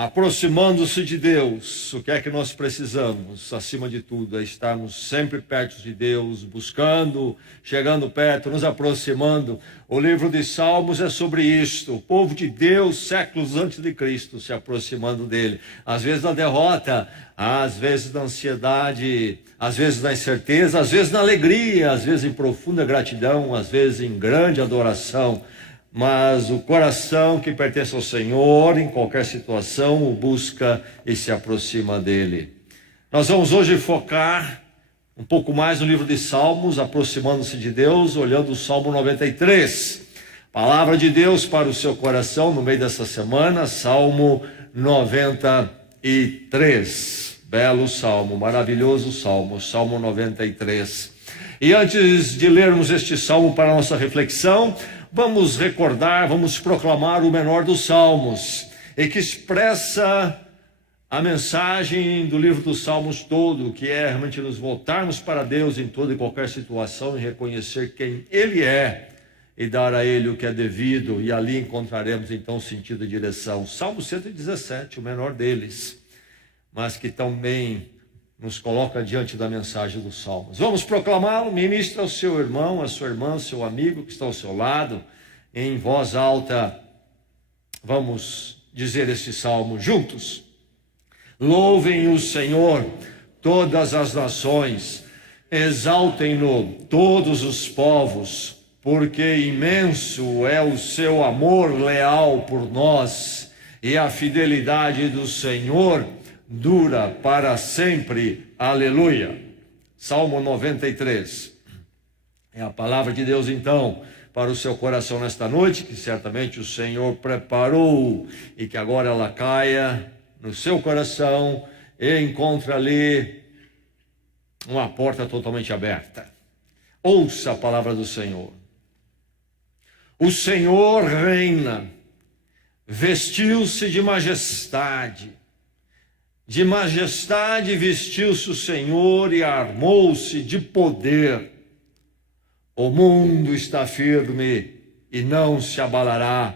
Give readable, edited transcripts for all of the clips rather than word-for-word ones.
Aproximando-se de Deus, o que é que nós precisamos? Acima de tudo, é estarmos sempre perto de Deus, buscando, chegando perto, nos aproximando. O livro de Salmos é sobre isto. O povo de Deus, séculos antes de Cristo, se aproximando dele. Às vezes na derrota, às vezes na ansiedade, às vezes na incerteza, às vezes na alegria, às vezes em profunda gratidão, às vezes em grande adoração. Mas o coração que pertence ao Senhor, em qualquer situação, o busca e se aproxima dele. Nós vamos hoje focar um pouco mais no livro de Salmos, aproximando-se de Deus, olhando o Salmo 93. Palavra de Deus para o seu coração no meio dessa semana, Salmo 93. Belo salmo, maravilhoso salmo, Salmo 93. E antes de lermos este salmo para a nossa reflexão, vamos recordar, vamos proclamar o menor dos salmos, e que expressa a mensagem do livro dos Salmos todo, que é realmente nos voltarmos para Deus em toda e qualquer situação e reconhecer quem Ele é e dar a Ele o que é devido, e ali encontraremos então sentido e direção. Salmo 117, o menor deles, mas que também nos coloca diante da mensagem dos Salmos. Vamos proclamá-lo. Ministra ao seu irmão, à sua irmã, ao seu amigo que está ao seu lado, em voz alta. Vamos dizer este salmo juntos. Louvem o Senhor todas as nações, exaltem-no todos os povos, porque imenso é o seu amor leal por nós, e a fidelidade do Senhor dura para sempre. Aleluia. Salmo 93. É a palavra de Deus então para o seu coração nesta noite, que certamente o Senhor preparou, e que agora ela caia no seu coração e encontre ali uma porta totalmente aberta. Ouça a palavra do Senhor. O Senhor reina, vestiu-se de majestade. De majestade vestiu-se o Senhor e armou-se de poder. O mundo está firme e não se abalará.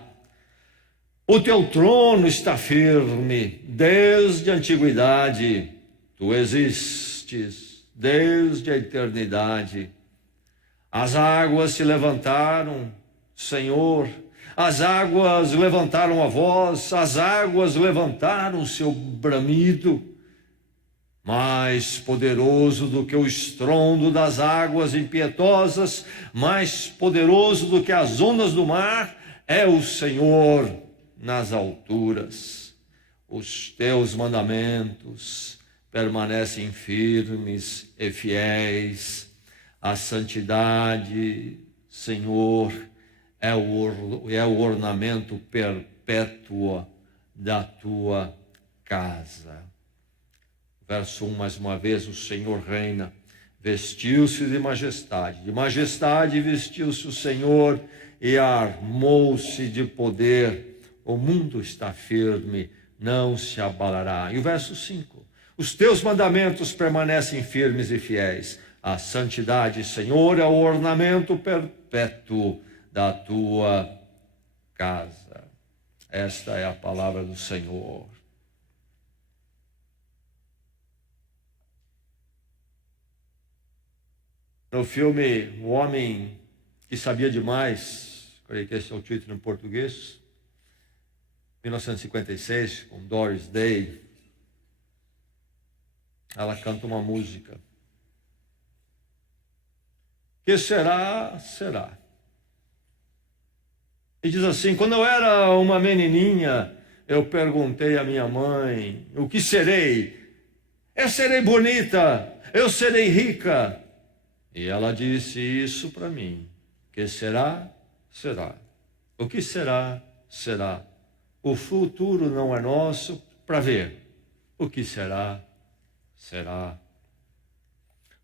O teu trono está firme desde a antiguidade. Tu existes desde a eternidade. As águas se levantaram, Senhor. As águas levantaram a voz, as águas levantaram o seu bramido. Mais poderoso do que o estrondo das águas impietosas, mais poderoso do que as ondas do mar, é o Senhor nas alturas. Os teus mandamentos permanecem firmes e fiéis. A santidade, Senhor, é o ornamento perpétuo da tua casa. Verso 1, mais uma vez, o Senhor reina, vestiu-se de majestade vestiu-se o Senhor e armou-se de poder. O mundo está firme, não se abalará. E o verso 5, os teus mandamentos permanecem firmes e fiéis. A santidade, Senhor, é o ornamento perpétuo da tua casa. Esta é a palavra do Senhor. No filme O Homem que Sabia Demais, creio que esse é o título em português, 1956, com Doris Day, ela canta uma música. Que será, será. E diz assim: quando eu era uma menininha, eu perguntei à minha mãe, o que serei? Eu serei bonita, eu serei rica. E ela disse isso para mim: que será, será. O que será, será. O futuro não é nosso para ver. O que será, será.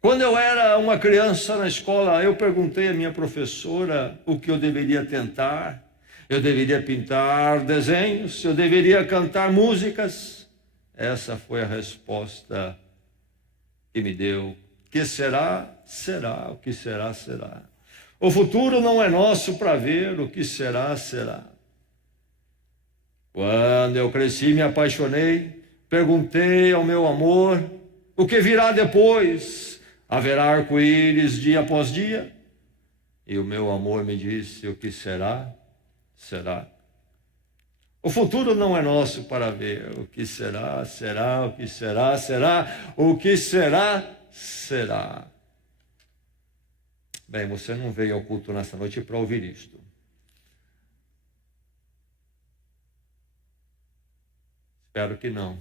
Quando eu era uma criança na escola, eu perguntei à minha professora o que eu deveria tentar. Eu deveria pintar desenhos, eu deveria cantar músicas. Essa foi a resposta que me deu. Que será, será. O que será, será. O futuro não é nosso para ver. O que será, será. Quando eu cresci, me apaixonei, perguntei ao meu amor, o que virá depois? Haverá arco-íris dia após dia? E o meu amor me disse, o que será, será. O futuro não é nosso para ver. O que será, será, o que será, será, o que será, será. Bem, você não veio ao culto nessa noite para ouvir isto. Espero que não.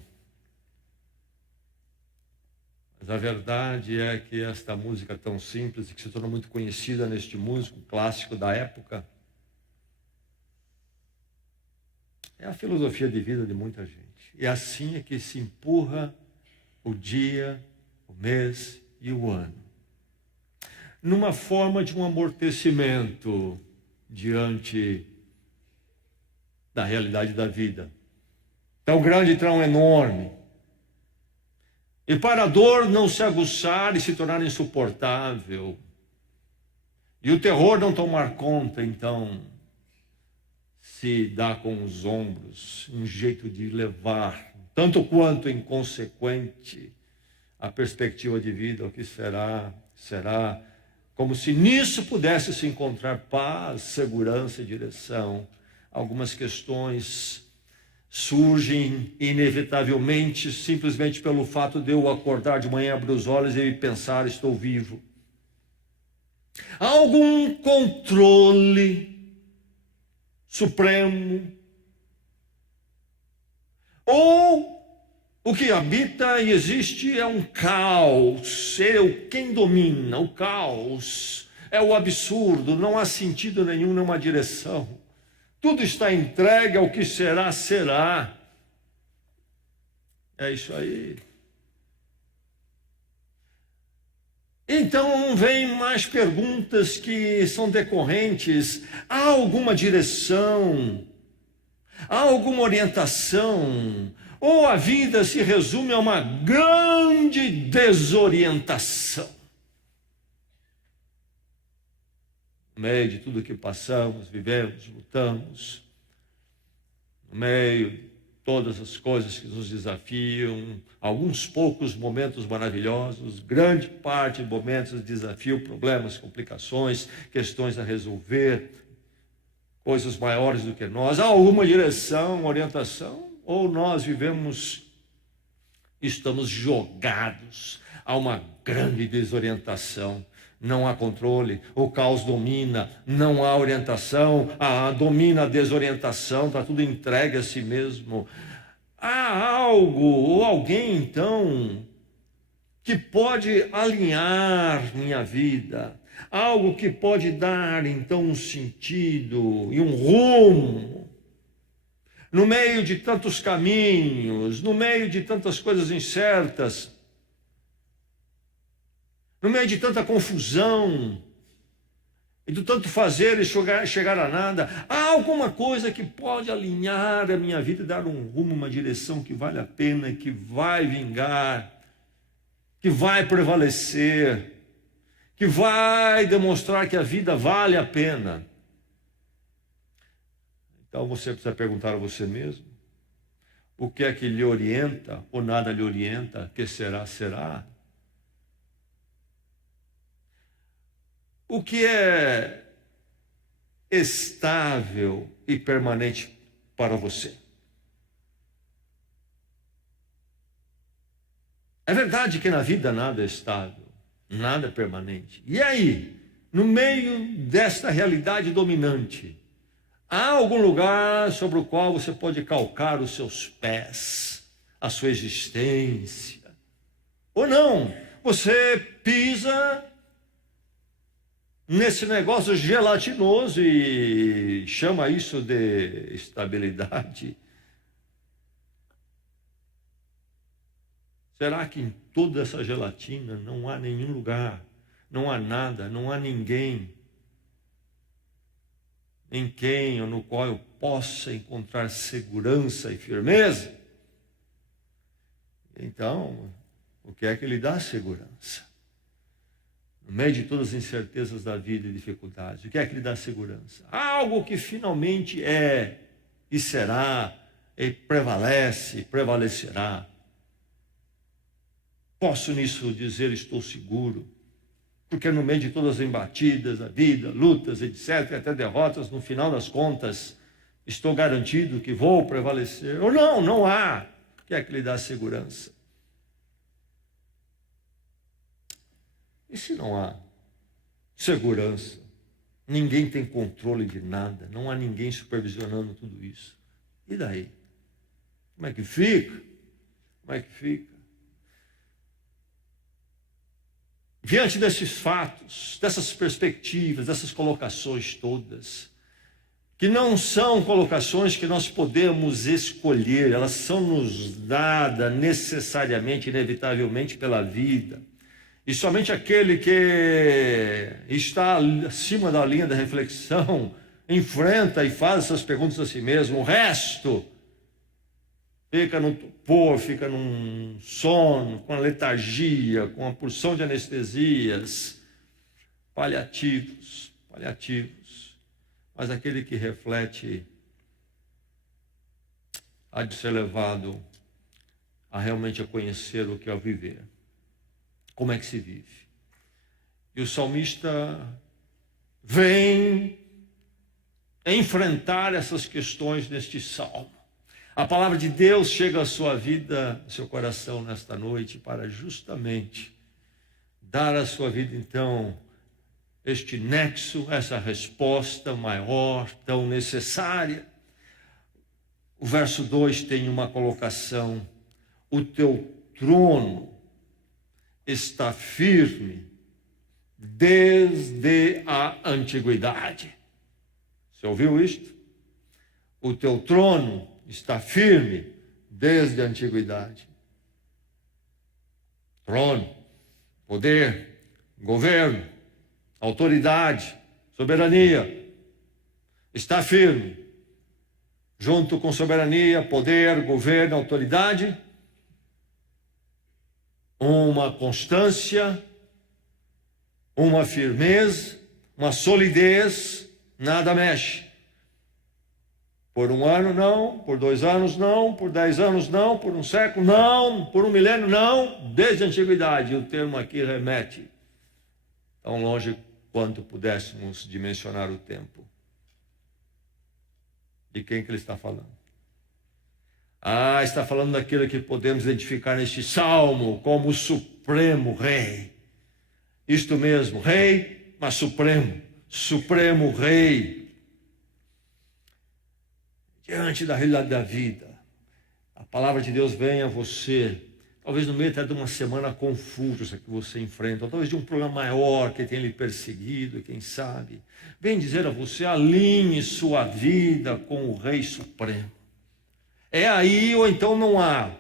Mas a verdade é que esta música tão simples e que se tornou muito conhecida neste músico clássico da época é a filosofia de vida de muita gente. E assim é que se empurra o dia, o mês e o ano. Numa forma de um amortecimento diante da realidade da vida. Tão grande e tão enorme. E para a dor não se aguçar e se tornar insuportável. E o terror não tomar conta, então, se dá com os ombros, um jeito de levar, tanto quanto inconsequente, a perspectiva de vida, o que será, será, como se nisso pudesse se encontrar paz, segurança e direção. Algumas questões surgem inevitavelmente, simplesmente pelo fato de eu acordar de manhã, abrir os olhos e pensar, estou vivo. Há algum controle supremo, ou o que habita e existe é um caos. Quem domina o caos é o absurdo, não há sentido nenhum, nenhuma direção. Tudo está entregue ao que será, será. É isso aí. Então, vem mais perguntas que são decorrentes. Há alguma direção? Há alguma orientação? Ou a vida se resume a uma grande desorientação? No meio de tudo que passamos, vivemos, lutamos, no meio de todas as coisas que nos desafiam, alguns poucos momentos maravilhosos, grande parte de momentos de desafio, problemas, complicações, questões a resolver, coisas maiores do que nós. Há alguma direção, orientação? Ou nós estamos jogados a uma grande desorientação? Não há controle, o caos domina, não há orientação, domina a desorientação, está tudo entregue a si mesmo. Há algo ou alguém, então, que pode alinhar minha vida, algo que pode dar, então, um sentido e um rumo, no meio de tantos caminhos, no meio de tantas coisas incertas, no meio de tanta confusão, e do tanto fazer e chegar a nada. Há alguma coisa que pode alinhar a minha vida e dar um rumo, uma direção que vale a pena, que vai vingar, que vai prevalecer, que vai demonstrar que a vida vale a pena. Então você precisa perguntar a você mesmo, o que é que lhe orienta ou nada lhe orienta? Que será, será? O que é estável e permanente para você? É verdade que na vida nada é estável, nada é permanente. E aí, no meio desta realidade dominante, há algum lugar sobre o qual você pode calcar os seus pés, a sua existência? Ou não? Você pisa nesse negócio gelatinoso e chama isso de estabilidade. Será que em toda essa gelatina não há nenhum lugar, não há nada, não há ninguém em quem ou no qual eu possa encontrar segurança e firmeza? Então, o que é que lhe dá segurança? No meio de todas as incertezas da vida e dificuldades, o que é que lhe dá segurança? Algo que finalmente é e será e prevalece, prevalecerá. Posso nisso dizer, estou seguro, porque no meio de todas as embatidas da vida, lutas, etc., até derrotas, no final das contas, estou garantido que vou prevalecer. Ou não, não há. O que é que lhe dá segurança? E se não há segurança? Ninguém tem controle de nada, não há ninguém supervisionando tudo isso. E daí? Como é que fica? Como é que fica? Diante desses fatos, dessas perspectivas, dessas colocações todas, que não são colocações que nós podemos escolher, elas são nos dadas necessariamente, inevitavelmente pela vida. E somente aquele que está acima da linha da reflexão enfrenta e faz essas perguntas a si mesmo. O resto fica no torpor, fica num sono, com a letargia, com a porção de anestesias, paliativos. Mas aquele que reflete há de ser levado a realmente conhecer o que é o viver. Como é que se vive? E o salmista vem enfrentar essas questões neste salmo. A palavra de Deus chega à sua vida, ao seu coração nesta noite, para justamente dar à sua vida, então, este nexo, essa resposta maior, tão necessária. O verso 2 tem uma colocação: o teu trono está firme desde a antiguidade. Você ouviu isto? O teu trono está firme desde a antiguidade. Trono, poder, governo, autoridade, soberania, está firme. Junto com soberania, poder, governo, autoridade, uma constância, uma firmeza, uma solidez, nada mexe. Por um ano não, por 2 anos não, por 10 anos não, por um século não, por um milênio não, desde a antiguidade. O termo aqui remete tão longe quanto pudéssemos dimensionar o tempo. De quem que ele está falando? Está falando daquele que podemos identificar neste salmo como o supremo rei. Isto mesmo, rei, mas supremo rei. Diante da realidade da vida, a palavra de Deus vem a você, talvez no meio até de uma semana confusa que você enfrenta, ou talvez de um problema maior que tenha lhe perseguido, quem sabe, vem dizer a você: alinhe sua vida com o Rei Supremo. É aí, ou então não há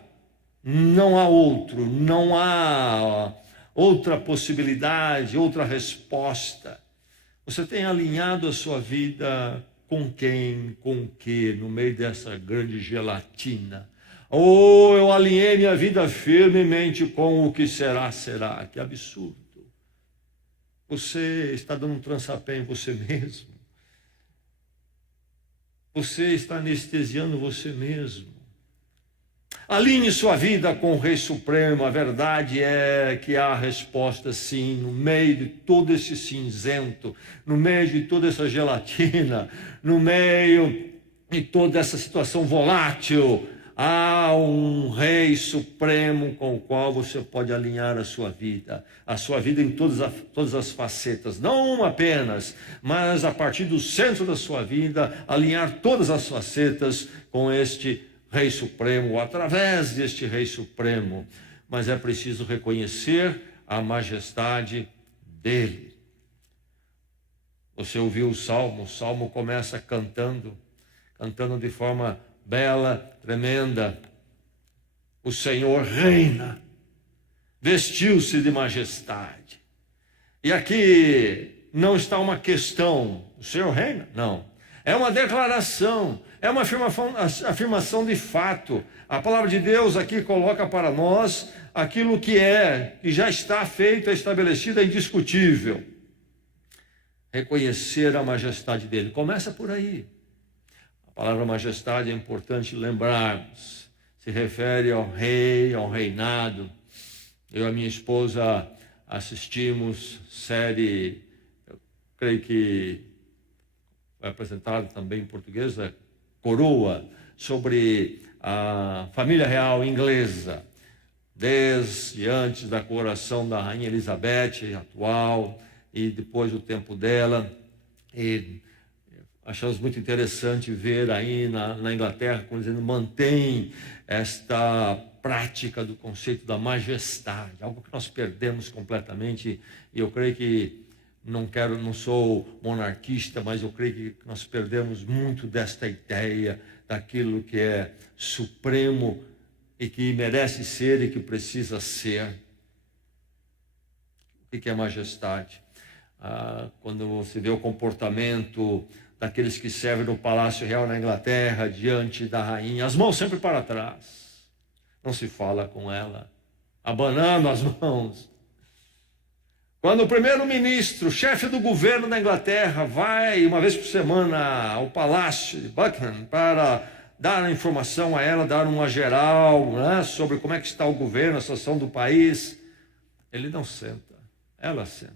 outro, não há outra possibilidade, outra resposta. Você tem alinhado a sua vida com quem, com o que, no meio dessa grande gelatina? Ou eu alinhei minha vida firmemente com o que será, será. Que absurdo. Você está dando um trançapé em você mesmo. Você está anestesiando você mesmo. Alinhe sua vida com o Rei Supremo. A verdade é que há resposta, sim, no meio de todo esse cinzento, no meio de toda essa gelatina, no meio de toda essa situação volátil. Há um Rei Supremo com o qual você pode alinhar a sua vida em todas as facetas, não uma apenas, mas a partir do centro da sua vida, alinhar todas as facetas com este Rei Supremo, ou através deste Rei Supremo. Mas é preciso reconhecer a majestade dele. Você ouviu o salmo começa cantando de forma bela, tremenda. O Senhor reina, vestiu-se de majestade. E aqui não está uma questão: o Senhor reina? Não. É uma declaração, é uma afirmação de fato. A palavra de Deus aqui coloca para nós aquilo que já está feito, é estabelecido, é indiscutível. Reconhecer a majestade dele. Começa por aí. A palavra majestade é importante lembrarmos. Se refere ao rei, ao reinado. Eu e a minha esposa assistimos série, eu creio que foi apresentada também em português, Coroa, sobre a família real inglesa, desde antes da coroação da rainha Elizabeth, atual, e depois do tempo dela. E achamos muito interessante ver aí na Inglaterra, como dizendo, mantém esta prática do conceito da majestade, algo que nós perdemos completamente. E eu creio que, não sou monarquista, mas eu creio que nós perdemos muito desta ideia, daquilo que é supremo e que merece ser e que precisa ser. O que é majestade? Quando você vê o comportamento daqueles que servem no Palácio Real na Inglaterra, diante da rainha, as mãos sempre para trás, não se fala com ela, abanando as mãos. Quando o primeiro-ministro, chefe do governo da Inglaterra, vai uma vez por semana ao Palácio de Buckingham para dar a informação a ela, dar uma geral, né, sobre como é que está o governo, a situação do país, ele não senta, ela senta.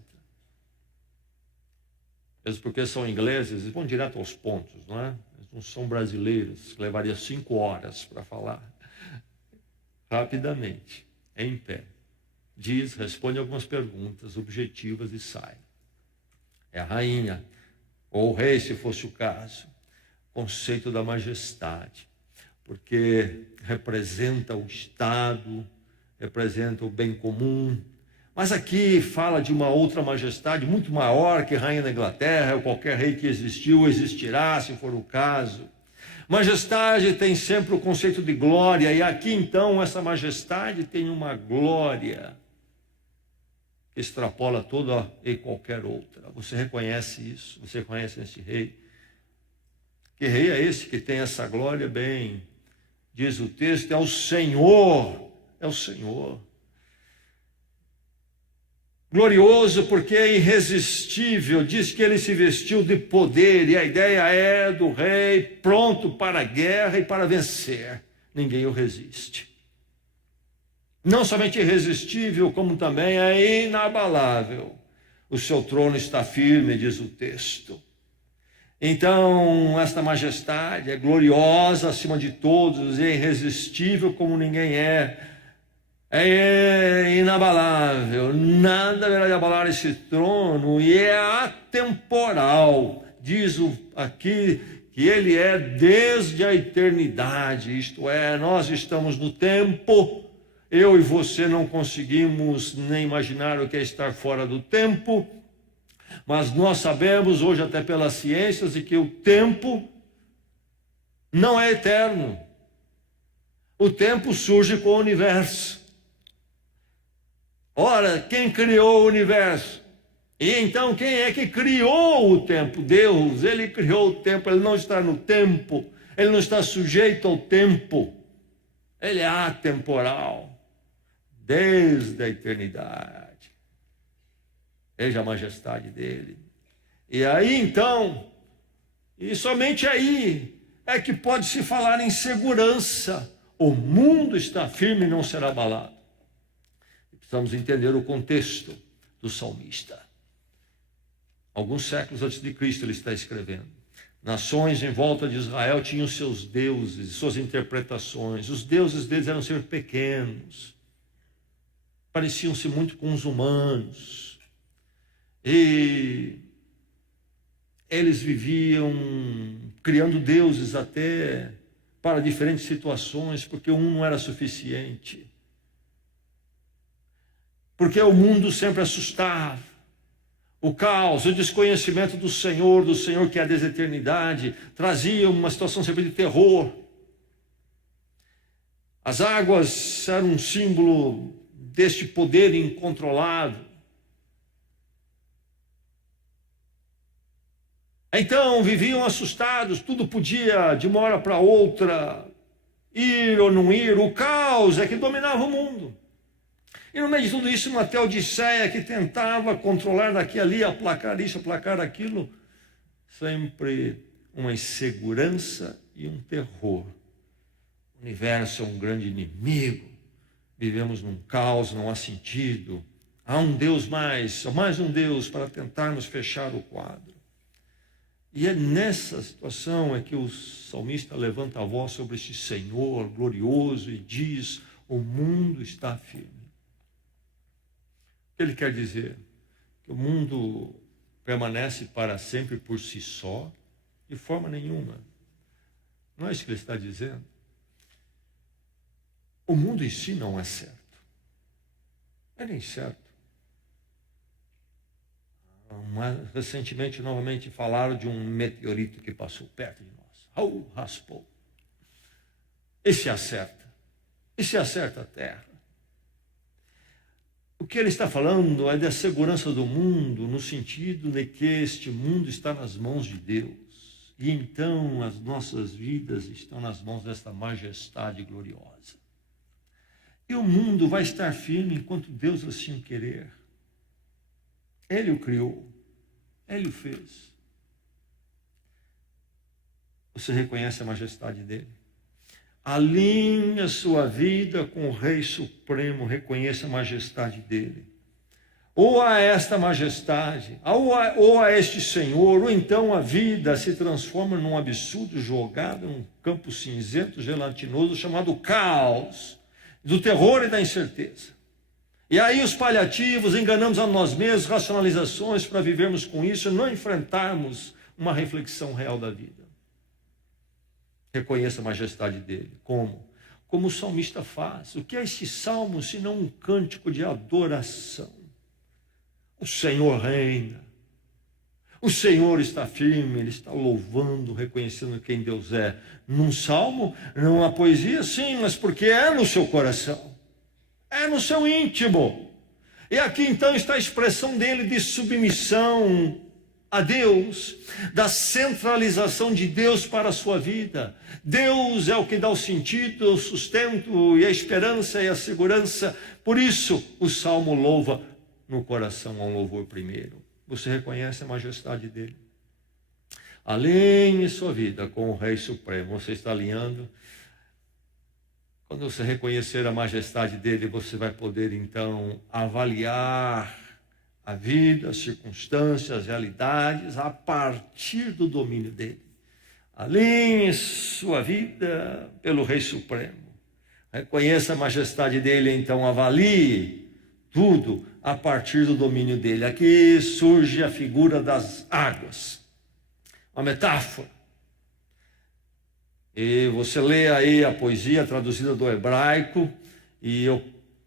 Mesmo porque são ingleses, eles vão direto aos pontos, não é? Eles não são brasileiros, que levaria 5 horas para falar. Rapidamente, em pé. Diz, responde algumas perguntas objetivas e sai. É a rainha, ou o rei, se fosse o caso. Conceito da majestade, porque representa o Estado, representa o bem comum. Mas aqui fala de uma outra majestade muito maior que a rainha da Inglaterra, ou qualquer rei que existiu ou existirá, se for o caso. Majestade tem sempre o conceito de glória, e aqui então essa majestade tem uma glória que extrapola toda e qualquer outra. Você reconhece isso? Você reconhece esse rei? Que rei é esse que tem essa glória? Bem, diz o texto, é o Senhor, é o Senhor. Glorioso porque é irresistível, diz que ele se vestiu de poder, e a ideia é do rei pronto para a guerra e para vencer. Ninguém o resiste. Não somente irresistível, como também é inabalável. O seu trono está firme, diz o texto. Então, esta majestade é gloriosa acima de todos, é irresistível como ninguém é inabalável, nada verá de abalar esse trono, e é atemporal, diz aqui que ele é desde a eternidade, isto é, nós estamos no tempo, eu e você não conseguimos nem imaginar o que é estar fora do tempo, mas nós sabemos hoje até pelas ciências de que o tempo não é eterno. O tempo surge com o universo. Ora, quem criou o universo? E então quem é que criou o tempo? Deus, ele criou o tempo, ele não está no tempo, ele não está sujeito ao tempo. Ele é atemporal, desde a eternidade. Veja a majestade dele. E aí então, e somente aí é que pode se falar em segurança. O mundo está firme e não será abalado. Precisamos entender o contexto do salmista. Alguns séculos antes de Cristo ele está escrevendo. Nações em volta de Israel tinham seus deuses, suas interpretações. Os deuses deles eram ser pequenos. Pareciam-se muito com os humanos. E eles viviam criando deuses até para diferentes situações, porque um não era suficiente. Porque o mundo sempre assustava. O caos, o desconhecimento do Senhor que é a deseternidade, trazia uma situação sempre de terror. As águas eram um símbolo deste poder incontrolável. Então viviam assustados, tudo podia de uma hora para outra ir ou não ir. O caos é que dominava o mundo. E no meio de tudo isso, uma Teodiceia que tentava controlar daqui a ali, aplacar isso, aplacar aquilo, sempre uma insegurança e um terror. O universo é um grande inimigo, vivemos num caos, não há sentido. Há um Deus mais um Deus para tentarmos fechar o quadro. E é nessa situação é que o salmista levanta a voz sobre este Senhor glorioso e diz: o mundo está firme. O que ele quer dizer? Que o mundo permanece para sempre por si só? De forma nenhuma. Não é isso que ele está dizendo. O mundo em si não é certo. É nem certo. Recentemente, novamente, falaram de um meteorito que passou perto de nós. Raspou. Esse acerta. Esse acerta a terra. O que ele está falando é da segurança do mundo, no sentido de que este mundo está nas mãos de Deus. E então as nossas vidas estão nas mãos desta majestade gloriosa. E o mundo vai estar firme enquanto Deus assim querer. Ele o criou. Ele o fez. Você reconhece a majestade dele? Alinhe a sua vida com o Rei Supremo, reconheça a majestade dele. Ou a esta majestade, ou a este Senhor, ou então a vida se transforma num absurdo jogado num campo cinzento, gelatinoso, chamado caos, do terror e da incerteza. E aí os paliativos, enganamos a nós mesmos, racionalizações para vivermos com isso e não enfrentarmos uma reflexão real da vida. Reconheça a majestade dele. Como? Como o salmista faz. O que é este salmo senão um cântico de adoração? O Senhor reina. O Senhor está firme, ele está louvando, reconhecendo quem Deus é. Num salmo, numa poesia, sim, mas porque é no seu coração. É no seu íntimo. E aqui então está a expressão dele de submissão a Deus, da centralização de Deus para a sua vida. Deus é o que dá o sentido, o sustento e a esperança e a segurança. Por isso o salmo louva no coração ao louvor primeiro. Você reconhece a majestade dele? Alinhe sua vida com o Rei Supremo. Você está alinhando? Quando você reconhecer a majestade dele, você vai poder então avaliar a vida, as circunstâncias, as realidades a partir do domínio dele. Alinhe sua vida pelo Rei Supremo. Reconheça a majestade dele, então avalie tudo a partir do domínio dele. Aqui surge a figura das águas, uma metáfora. E você lê aí a poesia traduzida do hebraico, e eu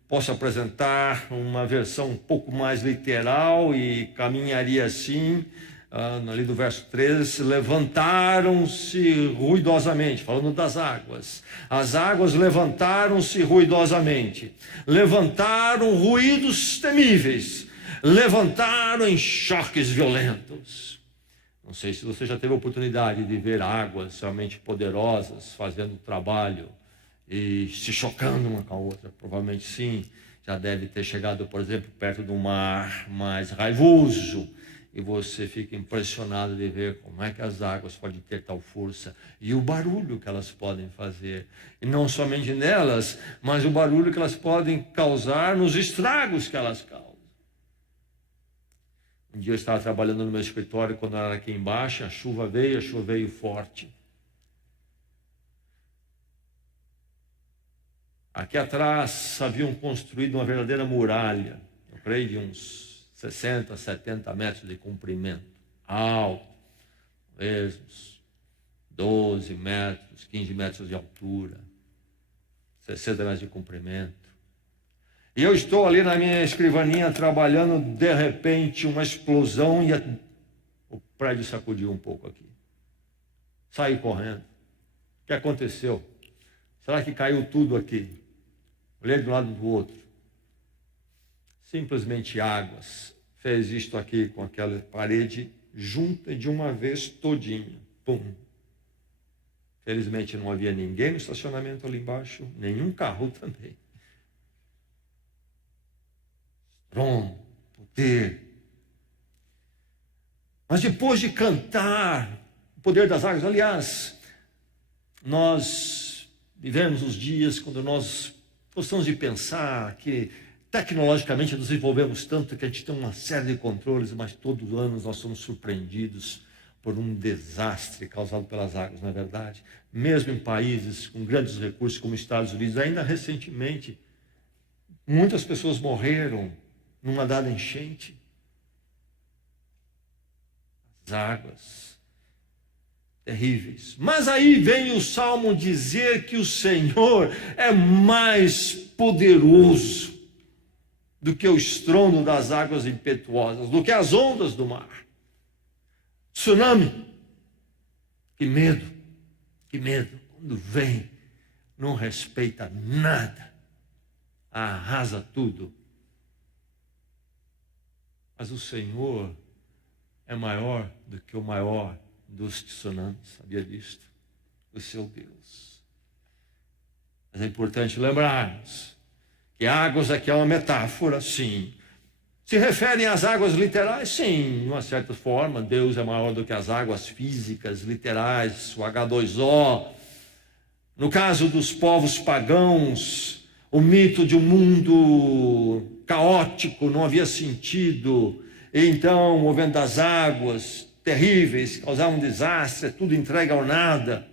posso apresentar uma versão um pouco mais literal e caminharia assim, ali do verso 13, levantaram-se ruidosamente, falando das águas. As águas levantaram-se ruidosamente, levantaram ruídos temíveis, levantaram em choques violentos. Não sei se você já teve a oportunidade de ver águas realmente poderosas fazendo trabalho e se chocando uma com a outra. Provavelmente sim, já deve ter chegado, por exemplo, perto do mar mais raivoso, e você fica impressionado de ver como é que as águas podem ter tal força e o barulho que elas podem fazer. E não somente nelas, mas o barulho que elas podem causar nos estragos que elas causam. Um dia eu estava trabalhando no meu escritório, quando era aqui embaixo, a chuva veio forte. Aqui atrás haviam construído uma verdadeira muralha, eu creio de uns 60, 70 metros de comprimento, alto, talvez uns 12 metros, 15 metros de altura, 60 metros de comprimento. E eu estou ali na minha escrivaninha trabalhando, de repente uma explosão e o prédio sacudiu um pouco aqui. Saí correndo. O que aconteceu? Será que caiu tudo aqui? Olhei de um lado do outro. Simplesmente águas. Fez isto aqui com aquela parede junta de uma vez todinha. Pum. Felizmente não havia ninguém no estacionamento ali embaixo, nenhum carro também. Pronto, poder. Mas depois de cantar o poder das águas, aliás, Nós vivemos os dias quando nós gostamos de pensar que tecnologicamente nos desenvolvemos tanto que a gente tem uma série de controles, mas todo ano nós somos surpreendidos por um desastre causado pelas águas, não é verdade? Mesmo em países com grandes recursos como os Estados Unidos, ainda recentemente, muitas pessoas morreram numa dada enchente. As águas terríveis. Mas aí vem o Salmo dizer que o Senhor é mais poderoso do que o estrondo das águas impetuosas, do que as ondas do mar. Tsunami. Que medo, que medo. Quando vem, não respeita nada, arrasa tudo. Mas o Senhor é maior do que o maior dos tsunamis, sabia disto? O seu Deus. Mas é importante lembrarmos que águas aqui é uma metáfora, sim. Se referem às águas literais, sim, de uma certa forma. Deus é maior do que as águas físicas, literais, o H2O. No caso dos povos pagãos, o mito de um mundo caótico não havia sentido. E então, o vento das águas terríveis, causavam um desastre, tudo entregue ao nada.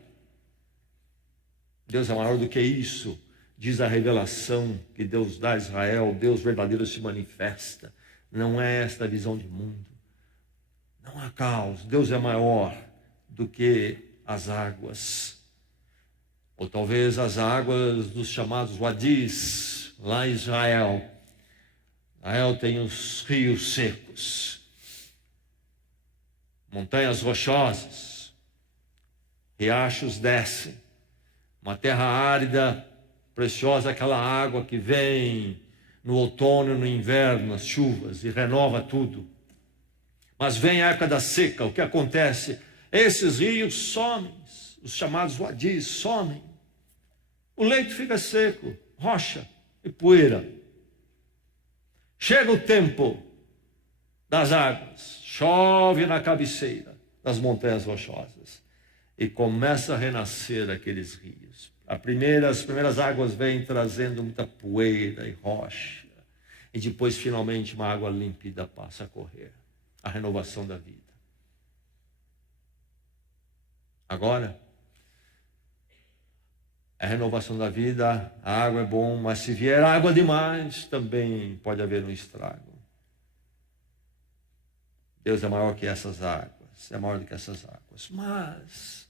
Deus é maior do que isso. Diz a revelação que Deus dá a Israel, Deus verdadeiro se manifesta. Não é esta visão de mundo. Não há caos. Deus é maior do que as águas. Ou talvez as águas dos chamados wadis, lá em Israel. Israel tem os rios secos, montanhas rochosas, riachos descem, uma terra árida, preciosa, aquela água que vem no outono e no inverno, as chuvas, e renova tudo. Mas vem a época da seca, o que acontece? Esses rios somem, os chamados wadis somem. O leito fica seco, rocha e poeira. Chega o tempo das águas, chove na cabeceira das montanhas rochosas e começa a renascer aqueles rios. As primeiras águas vêm trazendo muita poeira e rocha, e depois finalmente uma água límpida passa a correr, a renovação da vida. Agora, a renovação da vida, a água é bom, mas se vier água demais, também pode haver um estrago. Deus é maior que essas águas, é maior do que essas águas. Mas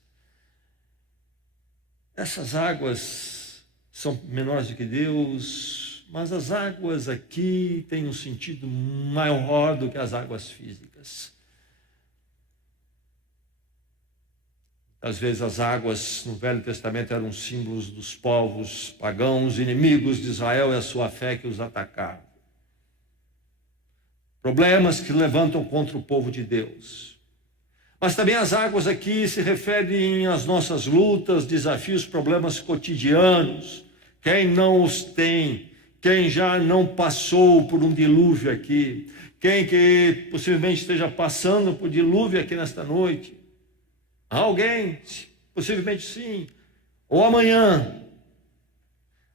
essas águas são menores do que Deus, mas as águas aqui têm um sentido maior do que as águas físicas. Às vezes as águas no Velho Testamento eram símbolos dos povos pagãos, inimigos de Israel e a sua fé que os atacavam. Problemas que levantam contra o povo de Deus. Mas também as águas aqui se referem às nossas lutas, desafios, problemas cotidianos. Quem não os tem, quem já não passou por um dilúvio aqui, quem que possivelmente esteja passando por dilúvio aqui nesta noite. Há alguém, possivelmente sim, ou amanhã.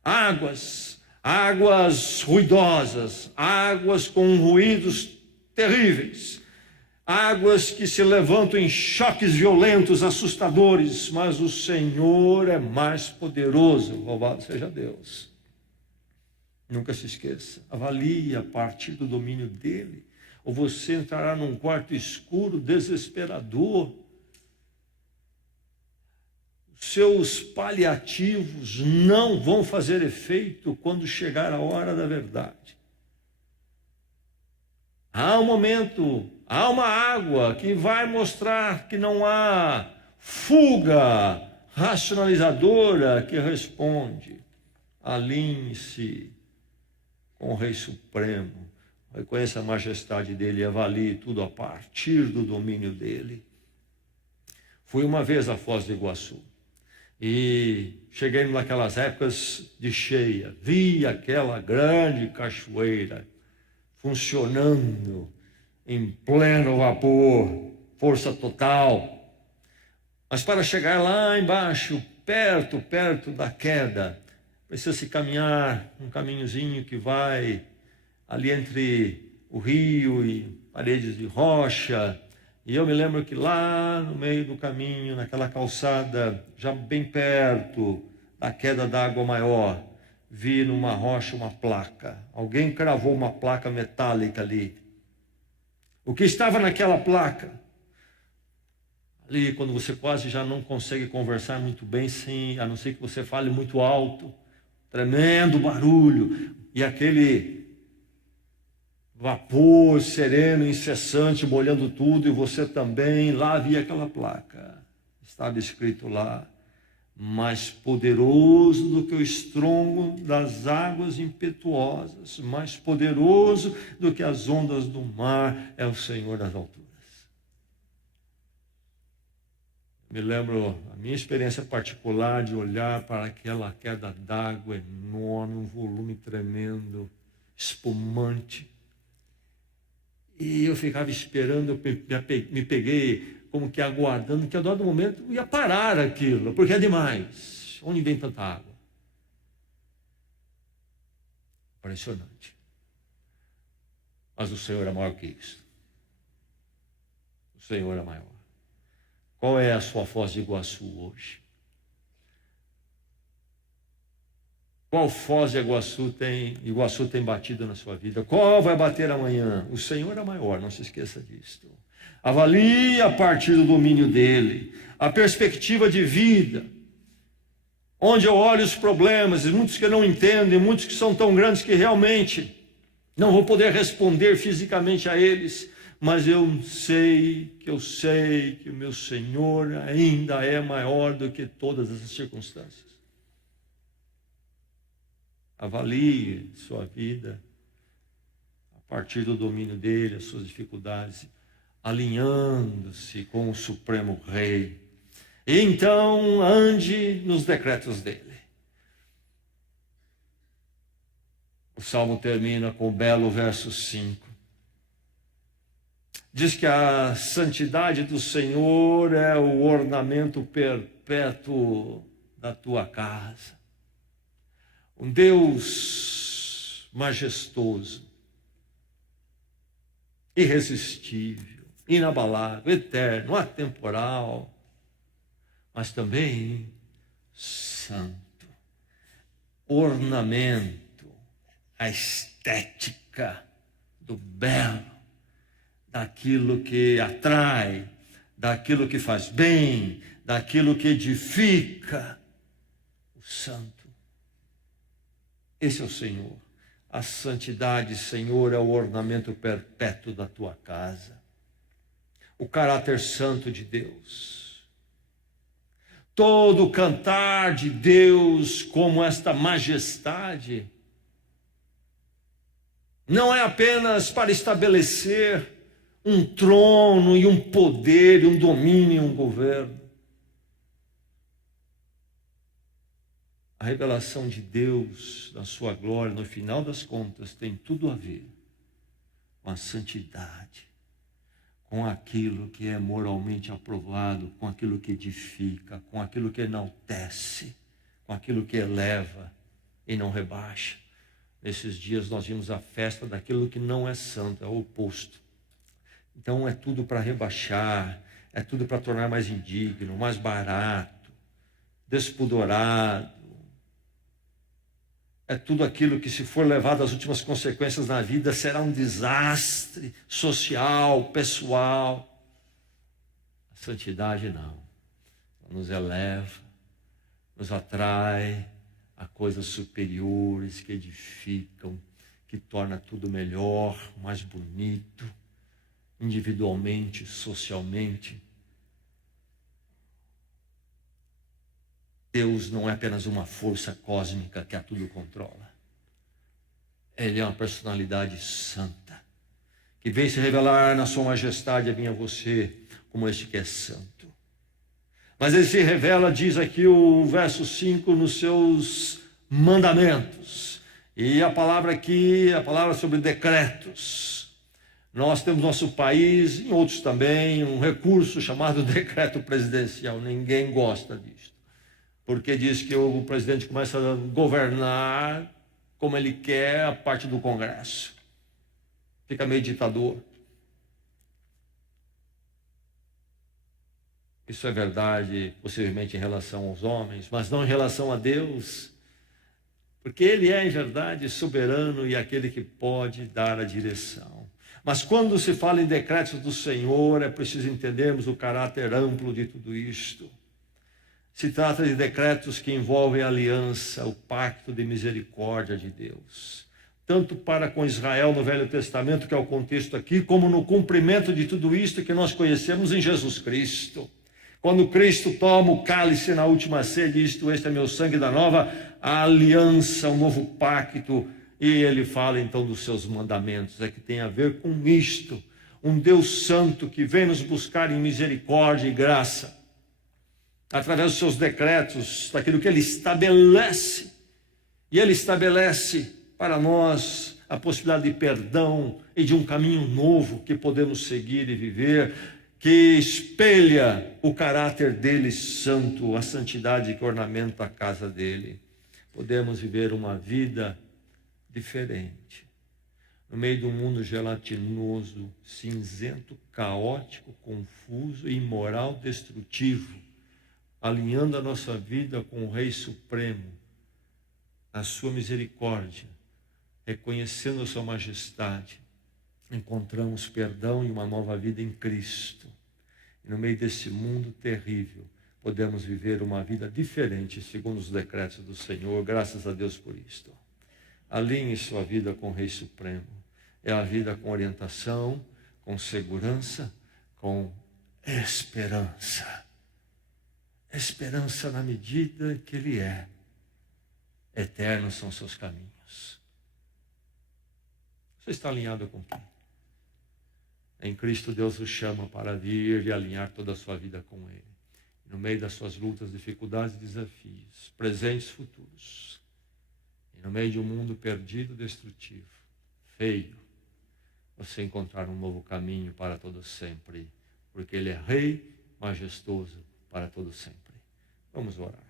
Águas ruidosas, águas com ruídos terríveis, águas que se levantam em choques violentos, assustadores, mas o Senhor é mais poderoso, louvado seja Deus. Nunca se esqueça, avalie a partir do domínio dele, ou você entrará num quarto escuro, desesperador. Seus paliativos não vão fazer efeito quando chegar a hora da verdade. Há um momento, há uma água que vai mostrar que não há fuga racionalizadora que responde. Alinhe-se com o Rei Supremo, reconheça a majestade dele e avalie tudo a partir do domínio dele. Fui uma vez à Foz do Iguaçu. E cheguei naquelas épocas de cheia, vi aquela grande cachoeira funcionando em pleno vapor, força total. Mas para chegar lá embaixo, perto da queda. Precisa-se caminhar um caminhozinho que vai ali entre o rio e paredes de rocha. E eu me lembro que lá no meio do caminho, naquela calçada, já bem perto da queda d'água maior, vi numa rocha uma placa. Alguém cravou uma placa metálica ali. O que estava naquela placa? Ali, quando você quase já não consegue conversar muito bem, a não ser que você fale muito alto, tremendo barulho, e aquele vapor sereno, incessante, molhando tudo, e você também, lá havia aquela placa. Estava escrito lá: mais poderoso do que o estrondo das águas impetuosas, mais poderoso do que as ondas do mar, é o Senhor das alturas. Me lembro a minha experiência particular de olhar para aquela queda d'água enorme, um volume tremendo, espumante. E eu ficava esperando, me peguei como que aguardando, que a dado momento ia parar aquilo, porque é demais. Onde vem tanta água? Impressionante. Mas o Senhor é maior que isso. O Senhor é maior. Qual é a sua Foz de Iguaçu hoje? Qual Foz de Iguaçu tem batido na sua vida? Qual vai bater amanhã? O Senhor é maior, não se esqueça disso. Avalie a partir do domínio dele, a perspectiva de vida, onde eu olho os problemas, e muitos que não entendem, muitos que são tão grandes que realmente não vou poder responder fisicamente a eles, mas eu sei que o meu Senhor ainda é maior do que todas essas circunstâncias. Avalie sua vida a partir do domínio dele, as suas dificuldades, alinhando-se com o Supremo Rei. E então ande nos decretos dele. O Salmo termina com o belo verso 5. Diz que a santidade do Senhor é o ornamento perpétuo da tua casa. Um Deus majestoso, irresistível, inabalável, eterno, atemporal, mas também santo. Ornamento, a estética do belo, daquilo que atrai, daquilo que faz bem, daquilo que edifica. O santo. Esse é o Senhor. A santidade, Senhor, é o ornamento perpétuo da tua casa. O caráter santo de Deus. Todo o cantar de Deus como esta majestade não é apenas para estabelecer um trono e um poder, e um domínio e um governo. A revelação de Deus, da sua glória, no final das contas, tem tudo a ver com a santidade, com aquilo que é moralmente aprovado, com aquilo que edifica, com aquilo que enaltece, com aquilo que eleva e não rebaixa. Nesses dias nós vimos a festa daquilo que não é santo, é o oposto. Então é tudo para rebaixar, é tudo para tornar mais indigno, mais barato, despudorado. É tudo aquilo que, se for levado às últimas consequências na vida, será um desastre social, pessoal. A santidade não. Nos eleva, nos atrai a coisas superiores que edificam, que torna tudo melhor, mais bonito, individualmente, socialmente. Deus não é apenas uma força cósmica que a tudo controla. Ele é uma personalidade santa, que vem se revelar na sua majestade a mim e a você, como este que é santo. Mas ele se revela, diz aqui o verso 5, nos seus mandamentos. E a palavra aqui, a palavra sobre decretos. Nós temos no nosso país, em outros também, um recurso chamado decreto presidencial. Ninguém gosta disso. porque diz que o presidente começa a governar como ele quer a parte do Congresso. Fica meio ditador. Isso é verdade, possivelmente em relação aos homens, mas não em relação a Deus, porque Ele é, em verdade, soberano e aquele que pode dar a direção. Mas quando se fala em decretos do Senhor, é preciso entendermos o caráter amplo de tudo isto. Se trata de decretos que envolvem a aliança, o pacto de misericórdia de Deus, tanto para com Israel no Velho Testamento, que é o contexto aqui, como no cumprimento de tudo isto que nós conhecemos em Jesus Cristo. Quando Cristo toma o cálice na última ceia, diz: este é meu sangue da nova aliança, um novo pacto, e ele fala então dos seus mandamentos, é que tem a ver com isto, um Deus santo que vem nos buscar em misericórdia e graça, através dos seus decretos, daquilo que ele estabelece, e ele estabelece para nós a possibilidade de perdão e de um caminho novo que podemos seguir e viver, que espelha o caráter dele santo, a santidade que ornamenta a casa dele. Podemos viver uma vida diferente, no meio de um mundo gelatinoso, cinzento, caótico, confuso, imoral, destrutivo, alinhando a nossa vida com o Rei Supremo, a sua misericórdia, reconhecendo a sua majestade, encontramos perdão e uma nova vida em Cristo. E no meio desse mundo terrível, podemos viver uma vida diferente, segundo os decretos do Senhor. Graças a Deus por isto. Alinhe sua vida com o Rei Supremo. É a vida com orientação, com segurança, com esperança. Esperança na medida que Ele é. Eternos são seus caminhos. Você está alinhado com quem? Em Cristo Deus o chama para vir e alinhar toda a sua vida com Ele. No meio das suas lutas, dificuldades e desafios, presentes e futuros. E no meio de um mundo perdido, destrutivo, feio, você encontrar um novo caminho para todo sempre, porque Ele é Rei majestoso para todo sempre. Vamos orar.